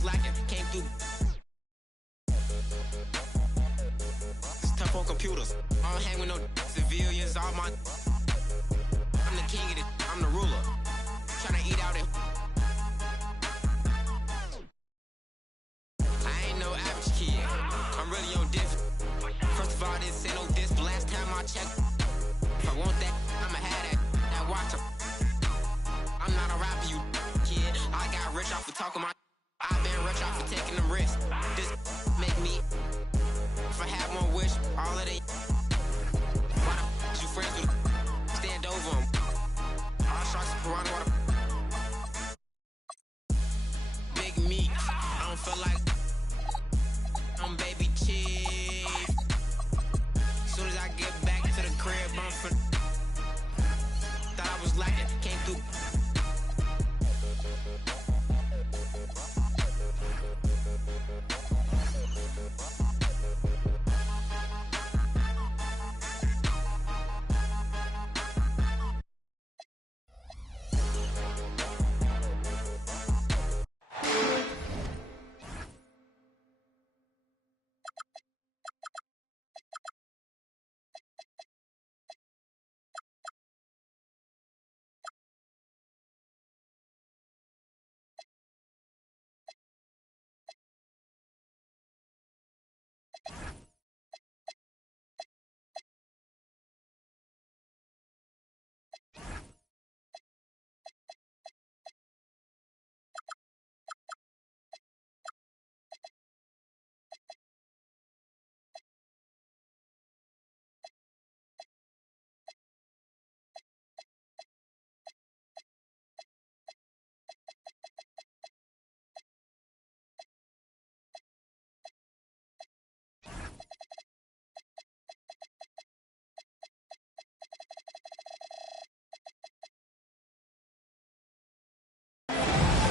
was lacking, came through. It's tough on computers. I don't hang with no civilians. All my. I'm the king of it. I'm the ruler. Tryna eat out it. I ain't no average kid. I'm really on different. First of all, this ain't no diss. The last time I checked, if I want that, I'ma have that watch. I'm not a rapper, you kid. I got rich off of talking my. I've been rich off of taking them risks. This make me. If I had one wish, all of they. Why the you friends with? Stand over them. All sharks and piranha water. Big meat. I don't feel like I'm baby chief. Soon as I get back to the crib, I'm for. Thought I was lacking, came through.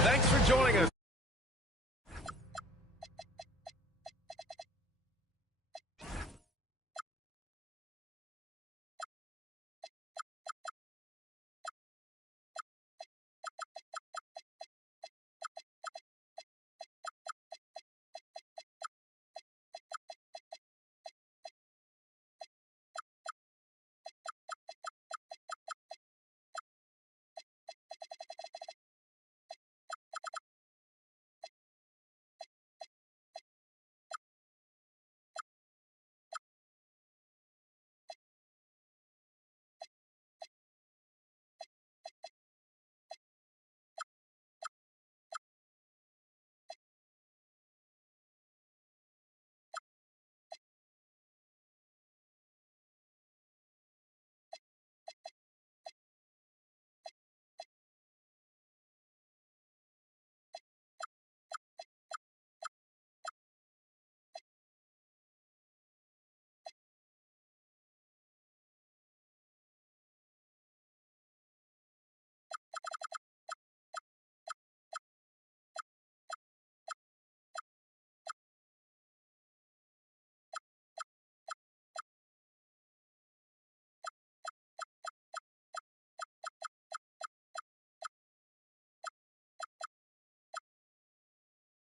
Thanks for joining us.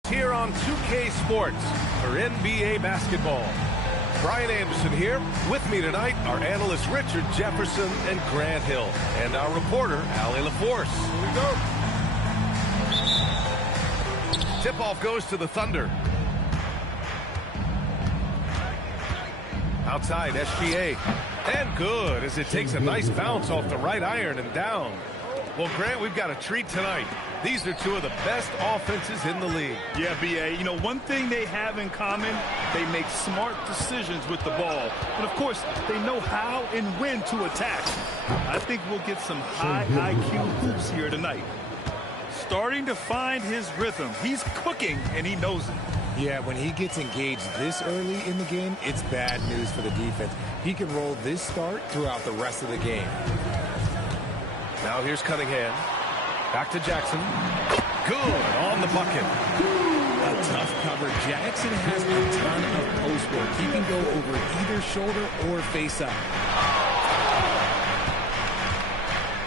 Here on 2K Sports for NBA basketball. Brian Anderson here. With me tonight are analysts Richard Jefferson and Grant Hill, and our reporter, Allie LaForce. Here we go. Tip-off goes to the Thunder. Outside, SGA. And good, as it takes a nice bounce off the right iron and down. Well, Grant, we've got a treat tonight. These are two of the best offenses in the league. Yeah, B.A., you know, one thing they have in common, they make smart decisions with the ball. But, of course, they know how and when to attack. I think we'll get some high IQ hoops here tonight. Starting to find his rhythm. He's cooking, and he knows it. Yeah, when he gets engaged this early in the game, it's bad news for the defense. He can roll this start throughout the rest of the game. Now here's Cunningham. Back to Jackson. Good on the bucket. A tough cover. Jackson has a ton of post work. He can go over either shoulder or face up.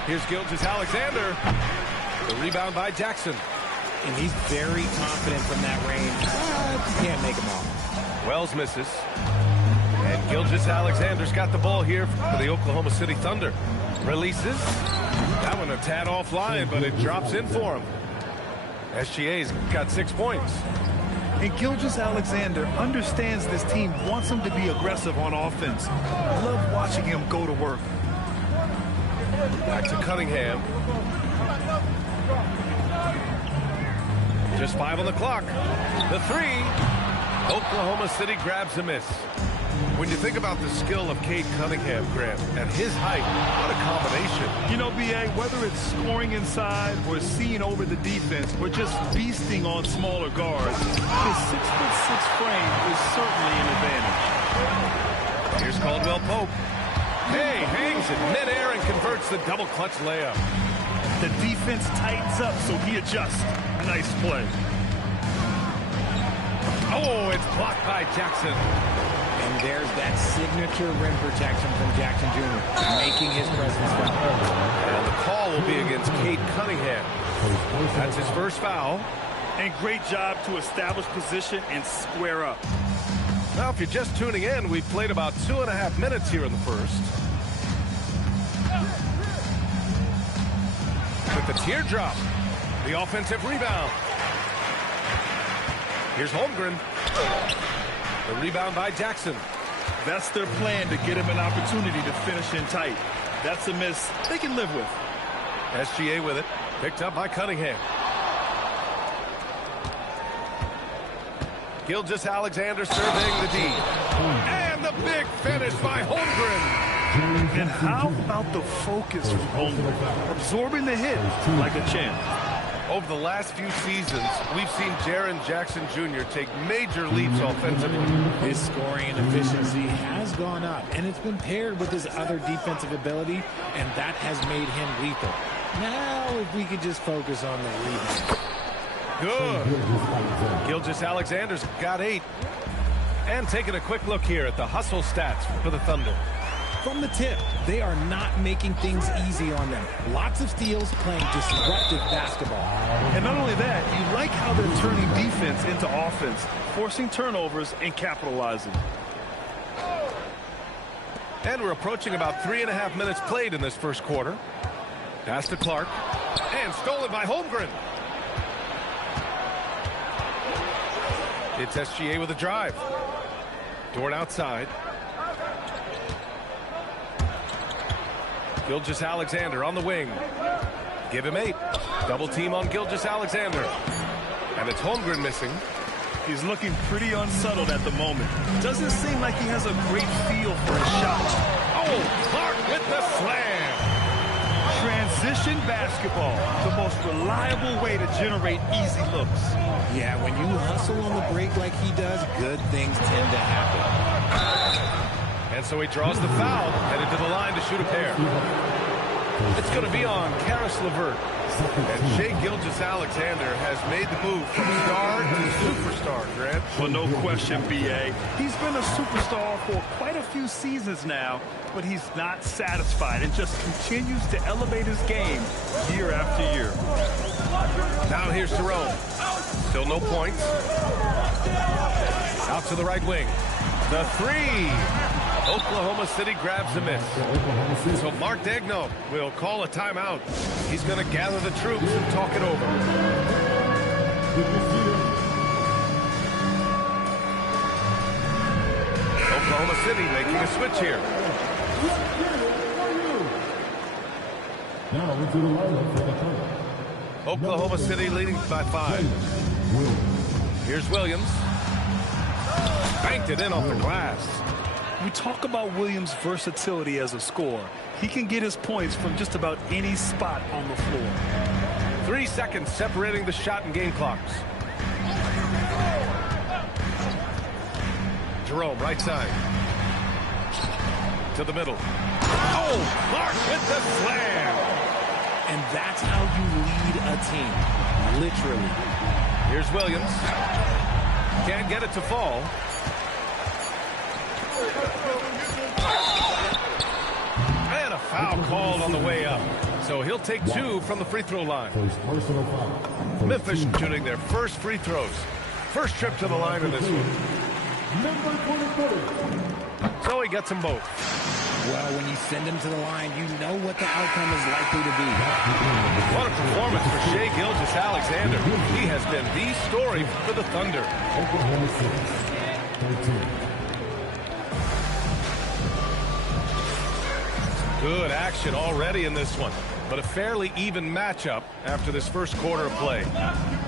Here's Gilgeous-Alexander. The rebound by Jackson. and he's very confident from that range. Can't make him off. Wells misses. And Gilgeous-Alexander's got the ball here for the Oklahoma City Thunder. Releases. That one a tad offline, but it drops in for him. SGA's got 6 points. And Gilgeous-Alexander understands this team wants him to be aggressive on offense. I love watching him go to work. Back to Cunningham. Just 5 on the clock. The three. Oklahoma City grabs a miss. When you think about the skill of Cade Cunningham, Grant, at his height, what a combination. You know, B.A., whether it's scoring inside or seeing over the defense or just feasting on smaller guards, his 6'6" frame is certainly an advantage. Here's Caldwell Pope. Hey, hangs in midair and converts the double clutch layup. The defense tightens up, so he adjusts. Nice play. Oh, it's blocked by Jackson. And there's that signature rim protection from Jackson Jr., making his presence felt. And the call will be against Cade Cunningham. That's his first foul. And great job to establish position and square up. Now, if you're just tuning in, we've played about 2.5 minutes here in the first. With the teardrop, the offensive rebound. Here's Holmgren. The rebound by Jackson. That's their plan, to get him an opportunity to finish in tight. That's a miss they can live with. SGA with it. Picked up by Cunningham. Gilgeous-Alexander surveying the D. And the big finish by Holmgren. And how about the focus from Holmgren? Absorbing the hit like a champ. Over the last few seasons, we've seen Jaren Jackson Jr. take major leaps offensively. His scoring and efficiency has gone up, and it's been paired with his other defensive ability, and that has made him lethal. Now, if we could just focus on the rebound. Good. Gilgeous-Alexander's got 8. And taking a quick look here at the hustle stats for the Thunder. From the tip, they are not making things easy on them. Lots of steals, playing disruptive basketball. And not only that, you like how they're turning defense into offense, forcing turnovers and capitalizing. And we're approaching about 3.5 minutes played in this first quarter. Pass to Clark. And stolen by Holmgren. It's SGA with a drive. Dort outside. Gilgeous-Alexander on the wing. Give him 8. Double team on Gilgeous-Alexander. And it's Holmgren missing. He's looking pretty unsettled at the moment. Doesn't seem like he has a great feel for his shot. Oh, Clark with the slam. Transition basketball, the most reliable way to generate easy looks. Yeah, when you hustle on the break like he does, good things tend to happen. And so he draws the foul, headed to the line to shoot a pair. It's going to be on Caris LeVert. And Shai Gilgeous-Alexander has made the move from star to superstar, Grant. Well, no question, B.A. He's been a superstar for quite a few seasons now, but he's not satisfied and just continues to elevate his game year after year. Now here's Jerome. Still no points. Out to the right wing. The three. Oklahoma City grabs a miss. So Mark Daigneault will call a timeout. He's going to gather the troops and talk it over. Oklahoma City making a switch here. Now into the lineup for the Thunder. Oklahoma City leading by 5. Here's Williams. Banked it in off the glass. We talk about Williams' versatility as a scorer. He can get his points from just about any spot on the floor. 3 seconds separating the shot and game clocks. Jerome, right side. To the middle. Oh, Clark with the slam. And that's how you lead a team, literally. Here's Williams. Can't get it to fall. And a foul called on the way up. So he'll take 2 from the free throw line. First personal foul. Memphis shooting their first free throws. First trip to the line in this one. So he gets them both. Well, when you send him to the line, you know what the outcome is likely to be. What a performance for Shai Gilgeous-Alexander. He has been the story for the Thunder. Oklahoma City, 13. Good action already in this one, but a fairly even matchup after this first quarter of play.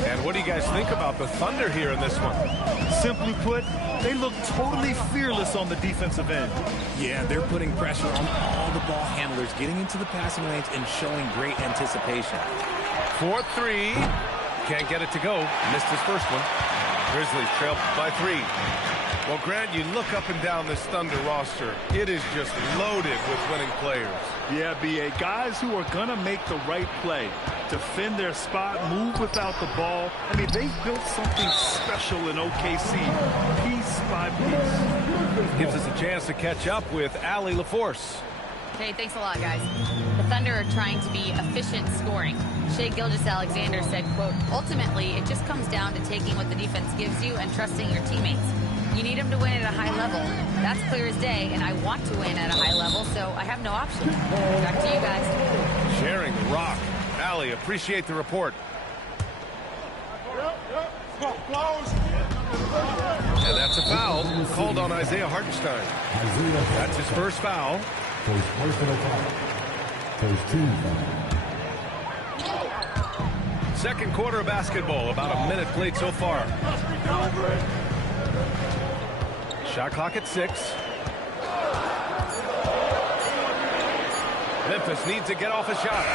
And what do you guys think about the Thunder here in this one? Simply put, they look totally fearless on the defensive end. Yeah, they're putting pressure on all the ball handlers, getting into the passing lanes and showing great anticipation. 4-3. Can't get it to go. Missed his first one. Grizzlies trail by 3. Well, Grant, you look up and down this Thunder roster. It is just loaded with winning players. Yeah, B.A. Guys who are going to make the right play, defend their spot, move without the ball. I mean, they've built something special in OKC, piece by piece. Gives us a chance to catch up with Allie LaForce. Hey, thanks a lot, guys. The Thunder are trying to be efficient scoring. Shai Gilgeous-Alexander said, quote, ultimately, it just comes down to taking what the defense gives you and trusting your teammates. You need them to win at a high level. That's clear as day, and I want to win at a high level, so I have no option. Back to you guys. Sharing the rock. Allie, appreciate the report. And that's a foul called on Isaiah Hartenstein. That's his first foul. First personal foul. First team foul. Second quarter of basketball, about a minute played so far. Shot clock at 6. Memphis needs to get off a shot.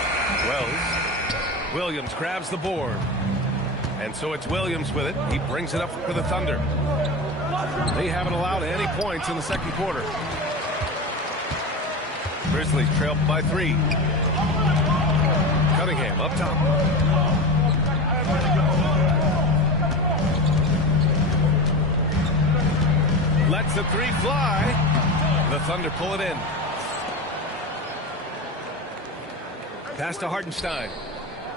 Williams grabs the board. And so it's Williams with it. He brings it up for the Thunder. They haven't allowed any points in the second quarter. Grizzlies trail by 3. Cunningham up top. Lets the 3 fly. The Thunder pull it in. Pass to Hartenstein.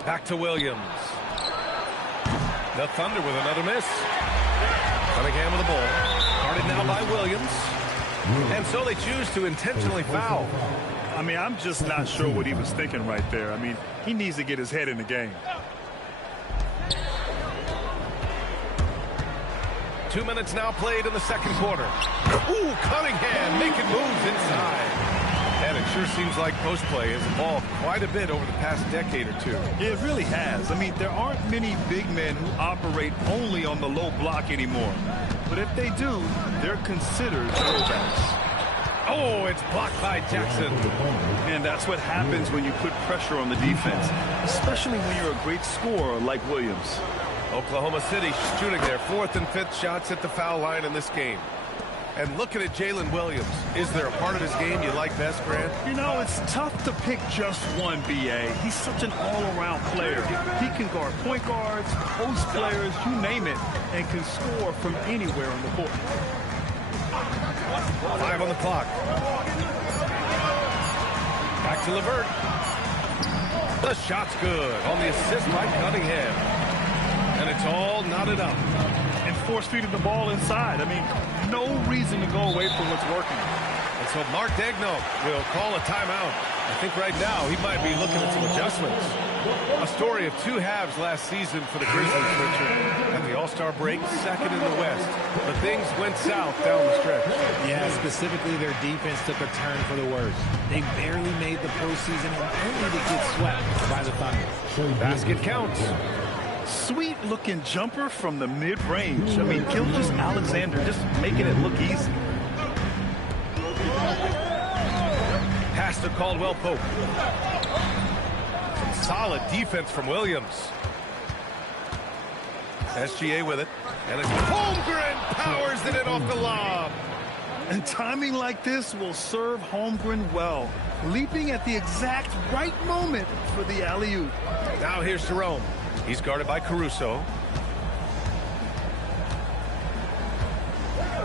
Back to Williams. The Thunder with another miss. Cunningham with the ball. Guarded now by Williams. And so they choose to intentionally foul. I mean, I'm just not sure what he was thinking right there. I mean, he needs to get his head in the game. 2 minutes now played in the second quarter. Ooh, Cunningham making moves inside. And it sure seems like post play has evolved quite a bit over the past decade or two. It really has. I mean, there aren't many big men who operate only on the low block anymore. But if they do, they're considered throwbacks. Oh, it's blocked by Jackson. And that's what happens when you put pressure on the defense, especially when you're a great scorer like Williams. Oklahoma City shooting their 4th and 5th shots at the foul line in this game. And looking at Jalen Williams, is there a part of his game you like best, Grant? You know, it's tough to pick just one, B.A. He's such an all-around player. He can guard point guards, post players, you name it, and can score from anywhere on the court. 5 on the clock. Back to LeVert. The shot's good on the assist by Cunningham. And it's all knotted up. And force-feeding the ball inside. I mean, no reason to go away from what's working. And so Mark Daigneault will call a timeout. I think right now he might be looking at some adjustments. A story of 2 halves last season for the Grizzlies, Richard. At the All-Star break, second in the West. But things went south down the stretch. Yeah, specifically their defense took a turn for the worse. They barely made the postseason and only to get swept by the Thunder. Basket counts. Sweet-looking jumper from the mid-range. I mean, Gilgeous-Alexander just making it look easy. Pass to Caldwell Pope. Some solid defense from Williams. SGA with it. And it's Holmgren powers it in off the lob. And timing like this will serve Holmgren well. Leaping at the exact right moment for the alley-oop. Now here's Jerome. He's guarded by Caruso.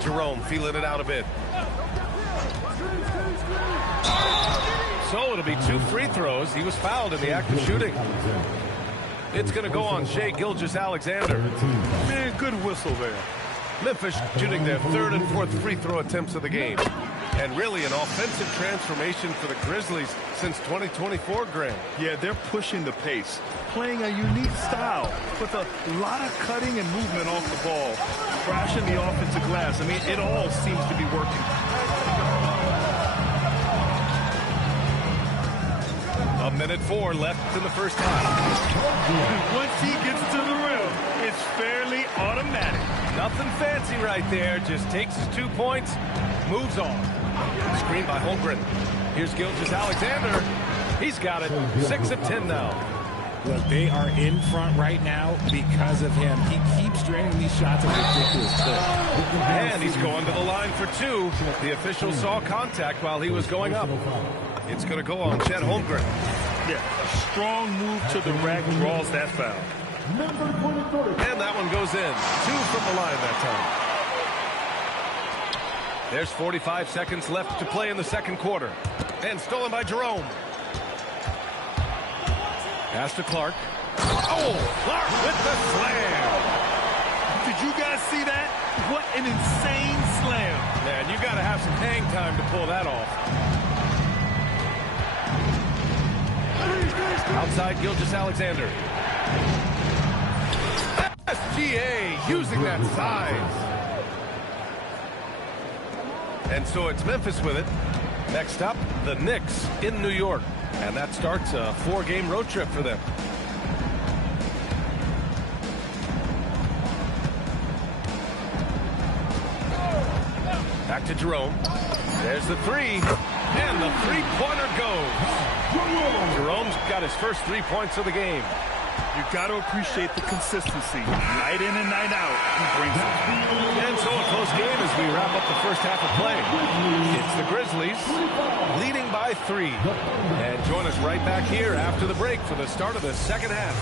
Jerome feeling it out a bit. So it'll be 2 free throws. He was fouled in the act of shooting. It's going to go on Shai Gilgeous-Alexander. Man, good whistle there. Memphis shooting their 3rd and 4th free throw attempts of the game. And really an offensive transformation for the Grizzlies since 2024, Grant. Yeah, they're pushing the pace, playing a unique style with a lot of cutting and movement off the ball, crashing the offensive glass. I mean, it all seems to be working. A minute 4 left in the first half. Once he gets to the rim, it's fairly automatic. Nothing fancy right there. Just takes his 2 points, moves on. Screen by Holmgren. Here's Gilgeous-Alexander. He's got it. 6 of 10 now. Look, they are in front right now because of him. He keeps draining these shots at a ridiculous clip. And he's going to the line for 2. The official saw contact while he was going up. It's going to go on Chet Holmgren. Yeah, a strong move to the rack draws that foul. And that one goes in. 2 from the line that time. There's 45 seconds left to play in the second quarter. And stolen by Jerome. Pass to Clark. Oh, Clark with the slam. Did you guys see that? What an insane slam. Man, you got to have some hang time to pull that off. Outside Gilgeous-Alexander. SGA using that size. And so it's Memphis with it. Next up, the Knicks in New York. And that starts a 4-game road trip for them. Back to Jerome. There's the 3. And the 3-pointer goes. Jerome's got his first 3 points of the game. You got to appreciate the consistency. Night in and night out, he brings it. And so a close game as we wrap up the first half of play. It's the Grizzlies leading by 3. And join us right back here after the break for the start of the second half.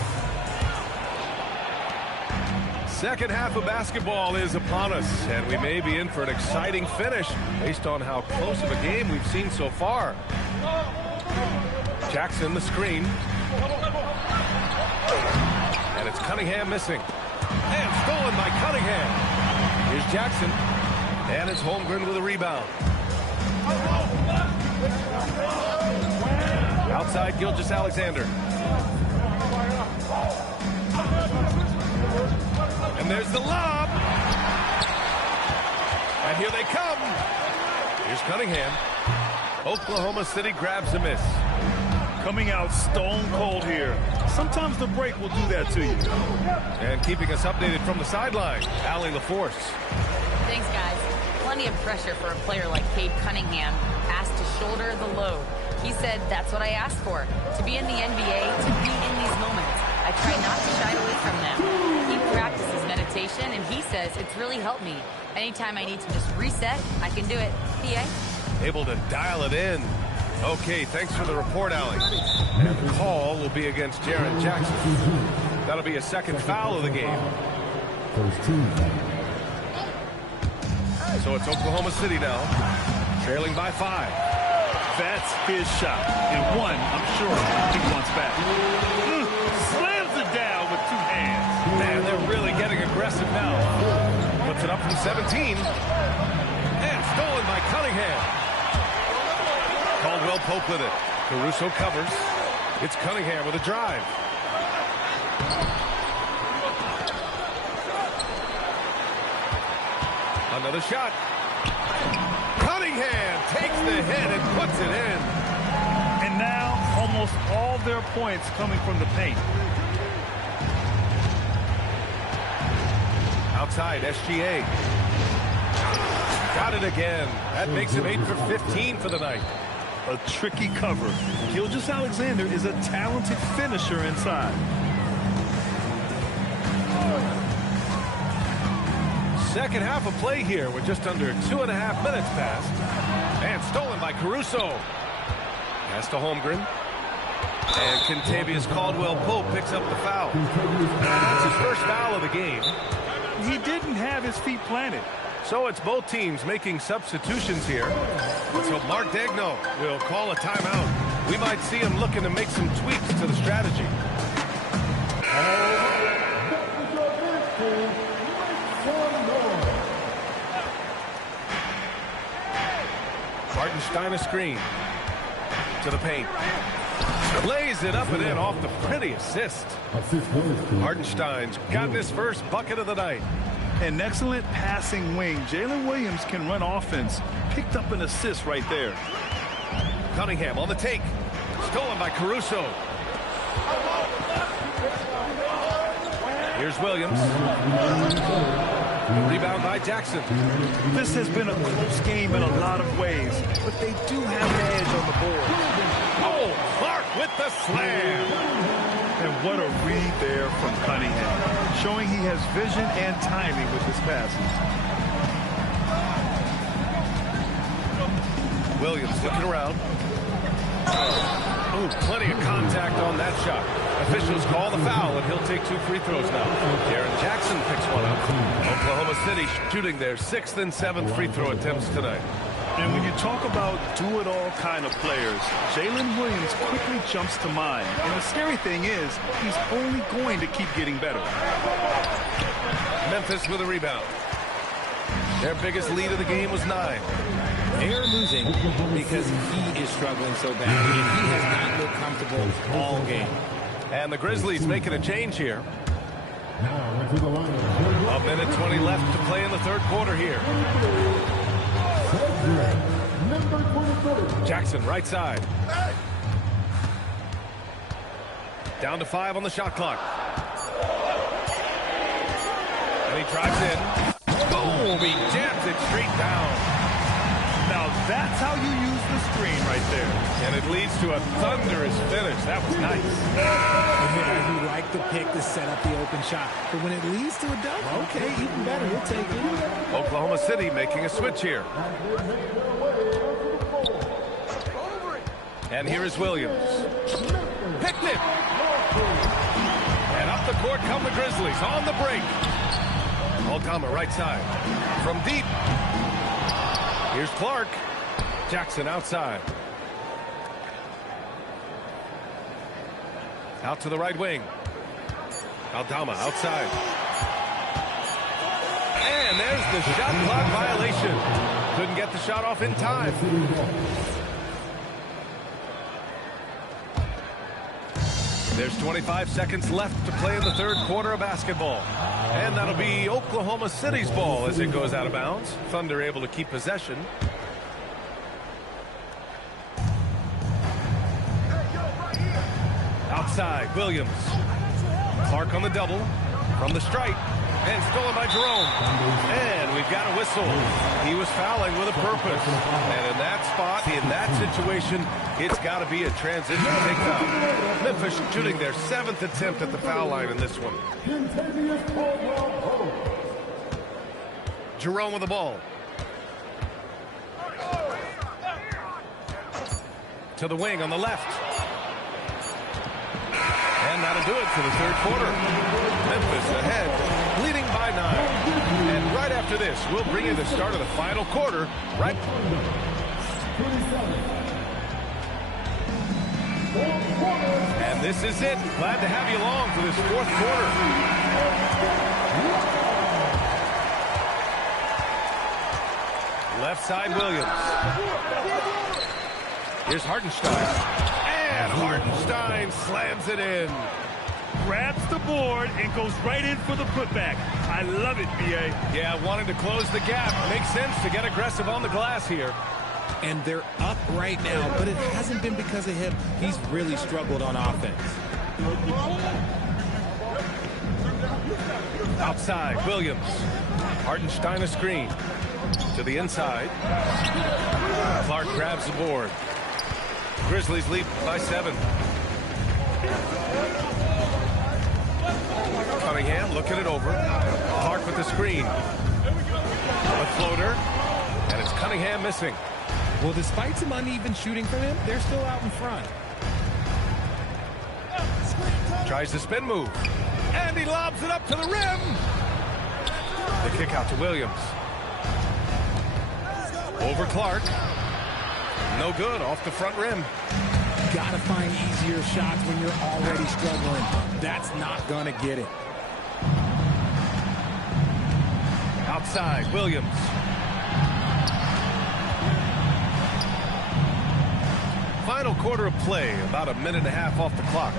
Second half of basketball is upon us, and we may be in for an exciting finish based on how close of a game we've seen so far. Jackson the screen. And it's Cunningham missing. And stolen by Cunningham. Here's Jackson. And it's Holmgren with a rebound. Outside Gilgeous-Alexander. And there's the lob. And here they come. Here's Cunningham. Oklahoma City grabs a miss. Coming out stone cold here. Sometimes the break will do that to you. And keeping us updated from the sideline, Allie LaForce. Thanks, guys. Plenty of pressure for a player like Cade Cunningham, asked to shoulder the load. He said, that's what I asked for, to be in the NBA, to be in these moments. I try not to shy away from them. He practices meditation, and he says it's really helped me. Anytime I need to just reset, I can do it. PA? Able to dial it in. Okay, thanks for the report, Allie. And the call will be against Jaren Jackson. That'll be a second foul of the game. So it's Oklahoma City now, trailing by 5. That's his shot. And one, I'm sure, he wants back. Slams it down with 2 hands. Man, they're really getting aggressive now. Puts it up from 17. And stolen by Cunningham. Caldwell Pope with it. Caruso covers. It's Cunningham with a drive. Another shot. Cunningham takes the hit and puts it in. And now almost all their points coming from the paint. Outside, SGA. Got it again. That makes him 8 for 15 for the night. A tricky cover. Gilgeous-Alexander is a talented finisher inside. Second half of play here. We're just under 2.5 minutes past. And stolen by Caruso. Pass to Holmgren. And Kentavious Caldwell-Pope picks up the foul. That's his first foul of the game. He didn't have his feet planted. So it's both teams making substitutions here. So Mark Daigneault will call a timeout. We might see him looking to make some tweaks to the strategy. Hartenstein a screen to the paint. Lays it up and in off the pretty assist. Hartenstein's gotten his first bucket of the night. An excellent passing wing. Jalen Williams can run offense. Picked up an assist right there. Cunningham on the take. Stolen by Caruso. Here's Williams. Rebound by Jackson. This has been a close game in a lot of ways, but they do have an edge on the board. Oh, Clark with the slam. And what a read there from Cunningham, showing he has vision and timing with his passes. Williams looking around. Oh, plenty of contact on that shot. Officials call the foul, and he'll take 2 free throws now. Jaren Jackson picks one up. Oklahoma City shooting their 6th and 7th free throw attempts tonight. And when you talk about do-it-all kind of players, Jalen Williams quickly jumps to mind. And the scary thing is, he's only going to keep getting better. Memphis with a rebound. Their biggest lead of the game was 9. They're losing because he is struggling so badly, and he has not looked comfortable all game. And the Grizzlies making a change here. Now into the line. A minute 20 left to play in the third quarter here. Number 23. Jackson right side. Down to 5 on the shot clock. And he drives in. Boom! He jams it straight down. Now that's how you use the screen right there. And it leads to a thunderous finish. That was nice. Yeah, he liked the pick to set up the open shot. But when it leads to a dunk, okay, even better. We'll take it. Oklahoma City making a switch here. And here is Williams. Picked it. And up the court come the Grizzlies on the break. Aldama right side. From deep. Here's Clark. Jackson outside. Out to the right wing. Aldama outside. And there's the shot clock violation. Couldn't get the shot off in time. There's 25 seconds left to play in the third quarter of basketball. And that'll be Oklahoma City's ball as it goes out of bounds. Thunder able to keep possession. Outside, Williams. Clark on the double. From the stripe. And stolen by Jerome. And we've got a whistle. He was fouling with a purpose. And in that spot, in that situation, it's got to be a transition takeout. Memphis shooting their 7th attempt at the foul line in this one. Jerome with the ball. To the wing on the left. And that'll do it for the third quarter. Memphis ahead, leading by 9. And right after this, we'll bring you the start of the final quarter. Right. And this is it. Glad to have you along for this fourth quarter. Left side, Williams. Here's Hartenstein. And Hartenstein slams it in. Grabs the board and goes right in for the putback. I love it, B.A. Yeah, wanting to close the gap. Makes sense to get aggressive on the glass here. And they're up right now, but it hasn't been because of him. He's really struggled on offense. Outside, Williams. Hartenstein a screen. To the inside. Clark grabs the board. Grizzlies lead by 7. Cunningham looking it over. Clark with the screen. A floater. And it's Cunningham missing. Well, despite some uneven shooting from him, they're still out in front. Tries the spin move. And he lobs it up to the rim. The kick out to Williams. Over Clark. No good, off the front rim. got to find easier shots when you're already struggling. That's not going to get it. Outside, Williams. Final quarter of play, about a minute and a half off the clock.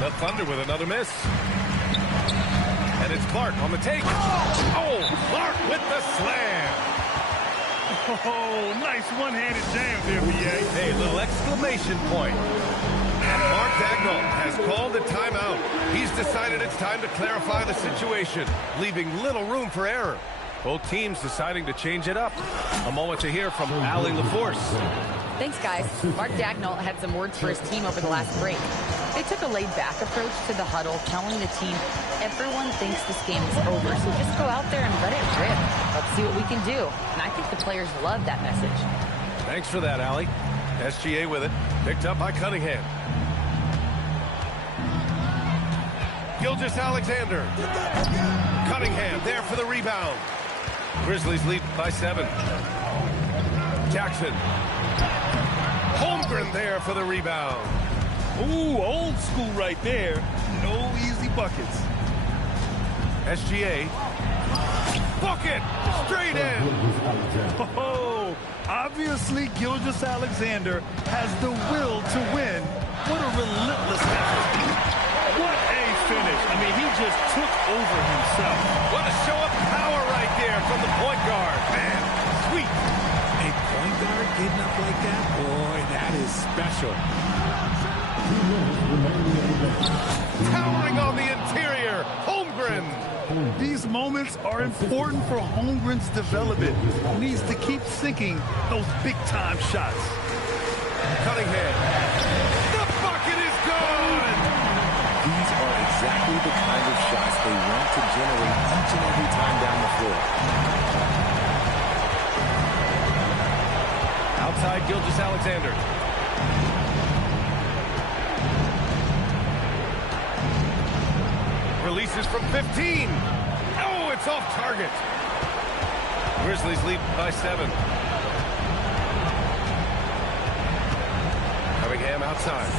The Thunder with another miss. And it's Clark on the take. Oh, Clark with the slam. Oh, nice one-handed jam there, B.A. Hey, little exclamation point. And Mark Daigneault has called a timeout. He's decided it's time to clarify the situation, leaving little room for error. Both teams deciding to change it up. A moment to hear from Allie LaForce. Thanks, guys. Mark Daigneault had some words for his team over the last break. They took a laid-back approach to the huddle, telling the team, everyone thinks this game is over, so just go out there and let it rip. Let's see what we can do. And I think the players love that message. Thanks for that, Allie. SGA with it. Picked up by Cunningham. Gilgeous-Alexander. Cunningham there for the rebound. Grizzlies lead by 7. Jackson. Holmgren there for the rebound. Ooh, old school right there. No easy buckets. SGA. Bucket! Straight in! Oh, obviously Gilgeous-Alexander has the will to win. What a relentless effort. What a finish. I mean, he just took over himself. What a show of power right there from the point guard. Man, sweet. A point guard getting up like that? Boy, that is special. Towering on the interior, Holmgren. These moments are important for Holmgren's development. He needs to keep sinking those big-time shots. Cunningham. The bucket is gone. These are exactly the kind of shots they want to generate each and every time down the floor. Outside, Gilgeous-Alexander. Releases from 15. Oh, it's off target. Grizzlies lead by 7. Cunningham outside.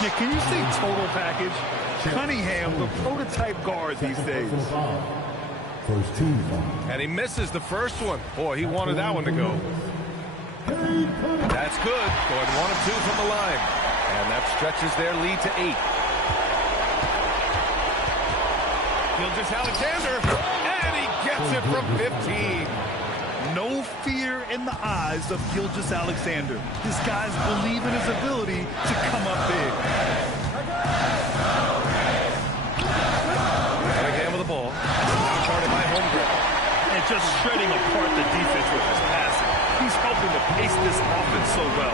Yeah, can you say total package? Cunningham, the prototype guard these days. First team foul. And he misses the first one. Boy, he wanted that one to go. That's good. Going 1 of 2 from the line. And that stretches their lead to 8. Gilgeous-Alexander. And he gets it from 15. No fear in the eyes of Gilgeous-Alexander. This guy's believe in his ability to come up big. Cunningham with the ball. Guarded by Holmgren. And just shredding apart the defense with his passing. He's helping to pace this offense so well.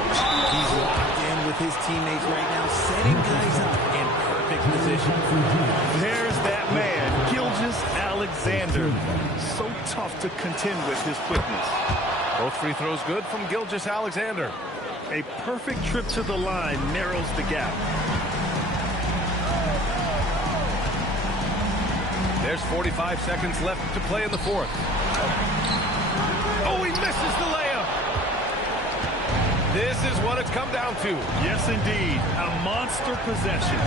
He's locked in with his teammates right now, setting guys up in perfect position. There's that man, Gilgeous-Alexander. So tough to contend with his quickness. Both free throws good from Gilgeous-Alexander. A perfect trip to the line narrows the gap. There's 45 seconds left to play in the 4th. Oh, he misses the layup. This is what it's come down to. Yes, indeed. A monster possession.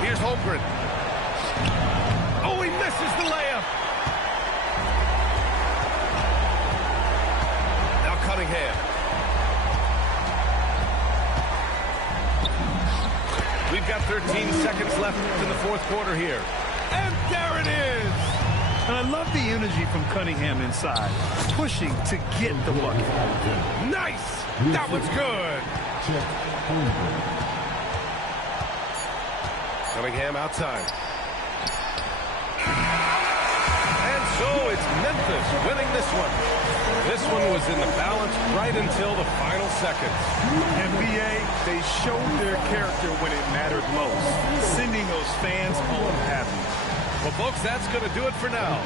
Here's Holmgren. Oh, he misses the layup. Now Cunningham. We've got 13 seconds left in the 4th quarter here. And there it is. And I love the energy from Cunningham inside, pushing to get the bucket. Nice. That one's good. Cunningham outside. And so it's Memphis winning this one. This one was in the balance right until the final seconds. NBA, they showed their character when it mattered most, sending those fans home happy. Well, folks, that's going to do it for now.